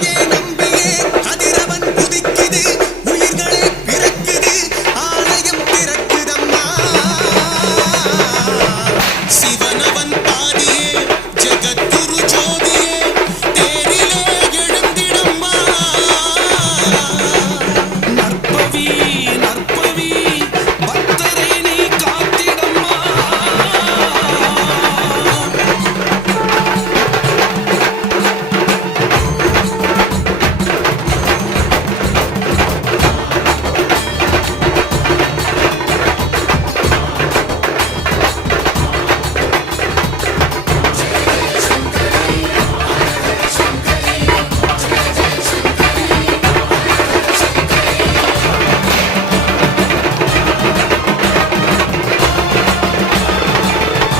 again.